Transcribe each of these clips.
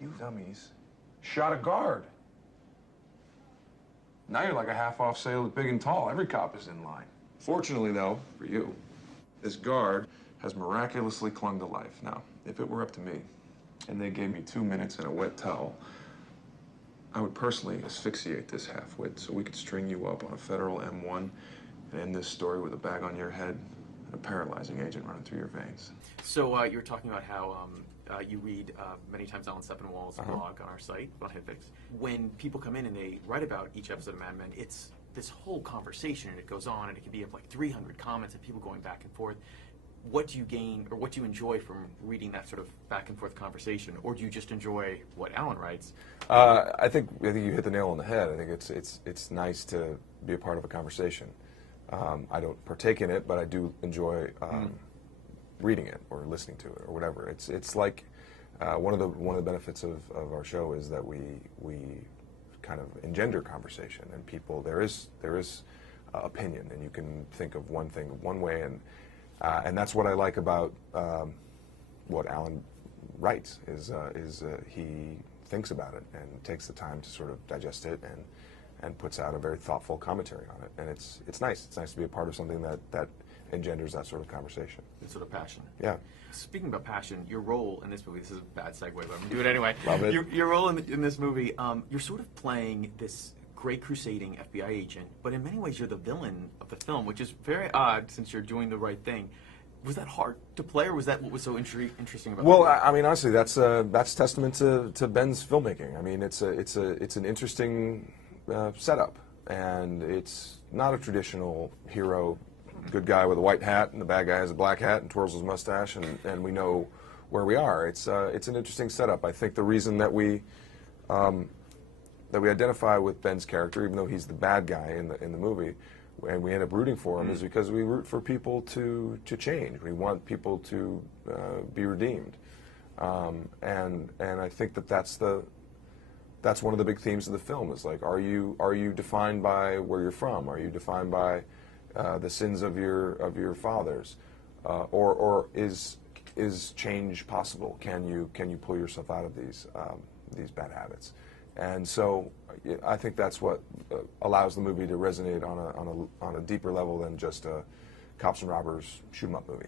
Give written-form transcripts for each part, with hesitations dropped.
You dummies shot a guard. Now you're like a half-off sale at Big and Tall. Every cop is in line. Fortunately, though, for you, this guard has miraculously clung to life. Now, if it were up to me, and they gave me 2 minutes and a wet towel, I would personally asphyxiate this half-wit so we could string you up on a federal M1 and end this story with a bag on your head and a paralyzing agent running through your veins. So you were talking about how you read many times Alan Sepinwall's blog on our site, on HitFix. When people come in and they write about each episode of Mad Men, it's this whole conversation, and it goes on, and it can be of like 300 comments and people going back and forth. What do you gain, or what do you enjoy from reading that sort of back and forth conversation, or do you just enjoy what Alan writes? I think you hit the nail on the head. I think it's nice to be a part of a conversation. I don't partake in it, but I do enjoy reading it or listening to it or whatever. It's like one of the benefits of our show is that we kind of engender conversation, and people there is opinion, and you can think of one thing one way, and that's what I like about what Alan writes is he thinks about it and takes the time to sort of digest it and puts out a very thoughtful commentary on it, and it's nice. It's nice to be a part of something that engenders that sort of conversation. It's sort of passion. Yeah. Speaking about passion, your role in this movie, this is a bad segue, but I'm going to do it anyway. Love it. Your role in this movie, you're sort of playing this great crusading FBI agent, but in many ways you're the villain of the film, which is very odd since you're doing the right thing. Was that hard to play, or was that what was so interesting about it? Well, I mean, honestly, that's testament to Ben's filmmaking. I mean, it's an interesting setup, and it's not a traditional hero, good guy with a white hat, and the bad guy has a black hat and twirls his mustache, and we know where we are. It's an interesting setup. I think the reason that we identify with Ben's character, even though he's the bad guy in the movie, and we end up rooting for him, is because we root for people to change. We want people to be redeemed, and I think that's one of the big themes of the film. Is like, are you defined by where you're from? Are you defined by the sins of your fathers, or is change possible? Can you pull yourself out of these bad habits? And so I think that's what allows the movie to resonate on a deeper level than just a cops and robbers shoot 'em up movie.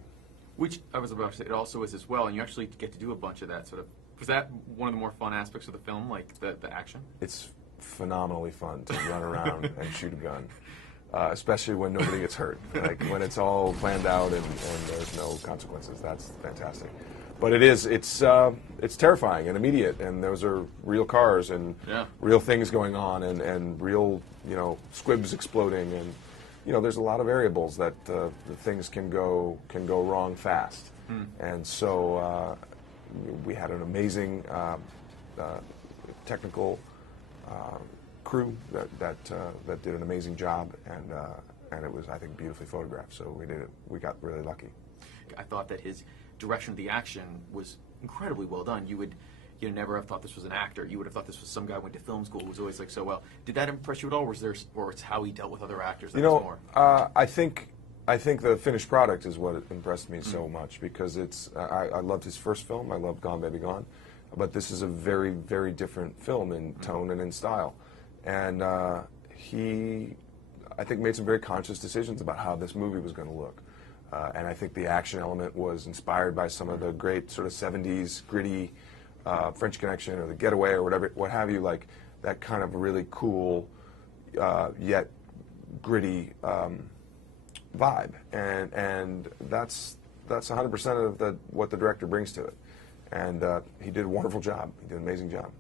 Which I was about to say, it also is as well, and you actually get to do a bunch of that sort of. Was that one of the more fun aspects of the film, like the action? It's phenomenally fun to run around and shoot a gun. Especially when nobody gets hurt, like when it's all planned out and there's no consequences. That's fantastic. But it's terrifying and immediate, and those are real cars and real things going on and real squibs exploding, and there's a lot of variables that the things can go wrong fast. And so we had an amazing technical crew that did an amazing job, and it was, I think, beautifully photographed. So we got really lucky. I thought that his direction of the action was incredibly well done. You would never have thought this was an actor. You would have thought this was some guy who went to film school who was always like so well. Did that impress you at all, or it's how he dealt with other actors that was more? I think the finished product is what impressed me so much, because I loved his first film. I loved Gone Baby Gone, but this is a very, very different film in tone and in style. And he, I think, made some very conscious decisions about how this movie was going to look. And I think the action element was inspired by some of the great sort of 70s gritty French Connection or The Getaway or whatever, what have you, like that kind of really cool yet gritty vibe. And that's 100% of what the director brings to it. And he did a wonderful job. He did an amazing job.